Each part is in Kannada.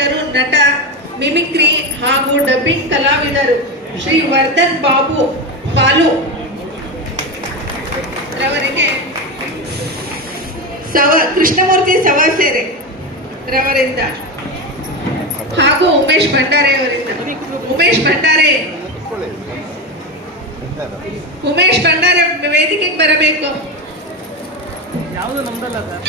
ಗಾಯಕರು, ನಟ, ಮಿಮಿಕ್ರಿ ಹಾಗೂ ಡಬ್ಬಿಂಗ್ ಕಲಾವಿದರು ಶ್ರೀ ವರ್ಧನ್ ಬಾಬು ಪಾಲು ರವರಿಗೆ ಕೃಷ್ಣಮೂರ್ತಿ ಸವಾಸೇರೆ ರವರಿಂದ ಹಾಗೂ ಉಮೇಶ್ ಭಂಡಾರೆ ಅವರಿಂದ ಉಮೇಶ್ ಭಂಡಾರೆ ವೇದಿಕೆಗೆ ಬರಬೇಕು. ಯಾವುದು ನಮ್ದಲ್ಲ ಸರ್.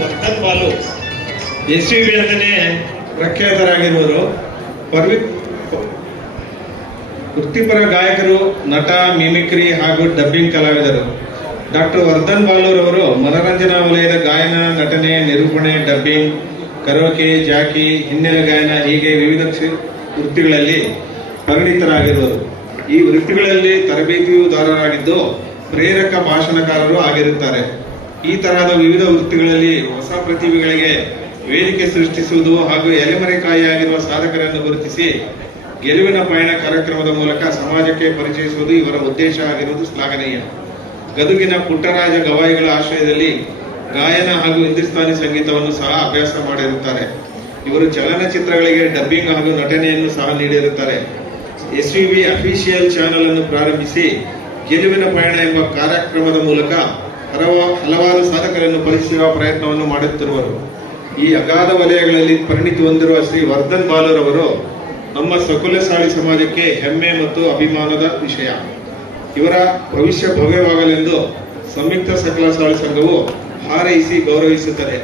ವರ್ಧನ್ ಬಾಲು SVB ಅಂತಾನೆ ಪ್ರಖ್ಯಾತರಾಗಿರುವರು. ವೃತ್ತಿಪರ ಗಾಯಕರು, ನಟ, ಮಿಮಿಕ್ರಿ ಹಾಗೂ ಡಬ್ಬಿಂಗ್ ಕಲಾವಿದರು. ಡಾಕ್ಟರ್ ವರ್ಧನ್ ಬಾಲುರವರು ಮನರಂಜನಾ ವಲಯದ ಗಾಯನ, ನಟನೆ, ನಿರೂಪಣೆ, ಡಬ್ಬಿಂಗ್, ಕರೋಕೆ, ಜಾಕಿ, ಹಿನ್ನೆಲೆ ಗಾಯನ ಹೀಗೆ ವಿವಿಧ ವೃತ್ತಿಗಳಲ್ಲಿ ಪರಿಣಿತರಾಗಿರುವರು. ಈ ವೃತ್ತಿಗಳಲ್ಲಿ ತರಬೇತಿದಾರರಾಗಿದ್ದು ಪ್ರೇರಕ ಭಾಷಣಕಾರರು ಆಗಿರುತ್ತಾರೆ. ಈ ತರಹದ ವಿವಿಧ ವೃತ್ತಿಗಳಲ್ಲಿ ಹೊಸ ಪ್ರತಿಭೆಗಳಿಗೆ ವೇದಿಕೆ ಸೃಷ್ಟಿಸುವುದು ಹಾಗೂ ಎಲೆಮರೆಕಾಯಿಯಾಗಿರುವ ಸಾಧಕರನ್ನು ಗುರುತಿಸಿ ಗೆಲುವಿನ ಪಯಣ ಕಾರ್ಯಕ್ರಮದ ಮೂಲಕ ಸಮಾಜಕ್ಕೆ ಪರಿಚಯಿಸುವುದು ಇವರ ಉದ್ದೇಶ ಆಗಿರುವುದು ಶ್ಲಾಘನೀಯ. ಗದುಗಿನ ಪುಟ್ಟರಾಜ ಗವಾಯಿಗಳ ಆಶ್ರಯದಲ್ಲಿ ಗಾಯನ ಹಾಗೂ ಹಿಂದೂಸ್ತಾನಿ ಸಂಗೀತವನ್ನು ಸಹ ಅಭ್ಯಾಸ ಮಾಡಿರುತ್ತಾರೆ. ಇವರು ಚಲನಚಿತ್ರಗಳಿಗೆ ಡಬ್ಬಿಂಗ್ ಹಾಗೂ ನಟನೆಯನ್ನು ಸಹ ನೀಡಿರುತ್ತಾರೆ. SVB ಅಫಿಷಿಯಲ್ ಚಾನೆಲ್ ಅನ್ನು ಪ್ರಾರಂಭಿಸಿ ಗೆಲುವಿನ ಪಯಣ ಎಂಬ ಕಾರ್ಯಕ್ರಮದ ಮೂಲಕ ಹಲವಾರು ಸಾಧಕರನ್ನು ಪರಿಚಯಿಸುವ ಪ್ರಯತ್ನವನ್ನು ಮಾಡುತ್ತಿರುವರು. ಈ ಅಗಾಧ ವಲಯಗಳಲ್ಲಿ ಪರಿಣಿತಿ ಹೊಂದಿರುವ ಶ್ರೀ ವರ್ಧನ್ ಬಾಲುರವರು ನಮ್ಮ ಸಕುಲಶಾಲಿ ಸಮಾಜಕ್ಕೆ ಹೆಮ್ಮೆ ಮತ್ತು ಅಭಿಮಾನದ ವಿಷಯ. ಇವರ ಭವಿಷ್ಯ ಭವ್ಯವಾಗಲೆಂದು ಸಂಯುಕ್ತ ಸಕಲಶಾಲಿ ಸಂಘವು ಹಾರೈಸಿ ಗೌರವಿಸುತ್ತದೆ.